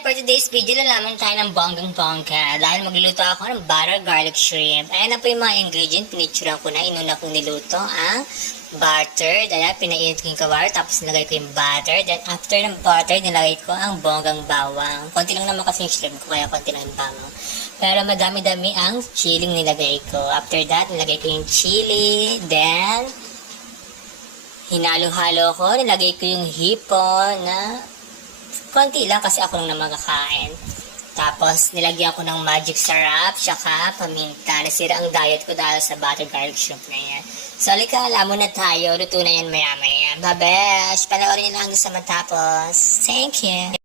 for today's video, lalaman tayo ng bonggang-bongga dahil magluluto ako ng butter garlic shrimp. Ayan na po yung mga ingredient. Pinicturean ko na. Inuna kong niluto ang butter. Dahil pinainit ko yung kawar. Tapos nilagay ko yung butter. Then after ng butter, nilagay ko ang bonggang bawang. Konti lang naman kasi yung shrimp ko, kaya konti lang yung bawang. Pero madami-dami ang chili nilagay ko. After that, nilagay ko yung chili. Then, hinalo-halo ko. Nilagay ko yung hipon na konti lang kasi ako lang naman kakain. Tapos, nilagyan ko ng magic sarap, tsaka paminta. Nasira ang diet ko dahil sa butter garlic shrimp na yan. So, halika, alam mo na tayo. Luto na yan maya-maya. Babesh! Panoorin nyo lang sa matapos. Thank you!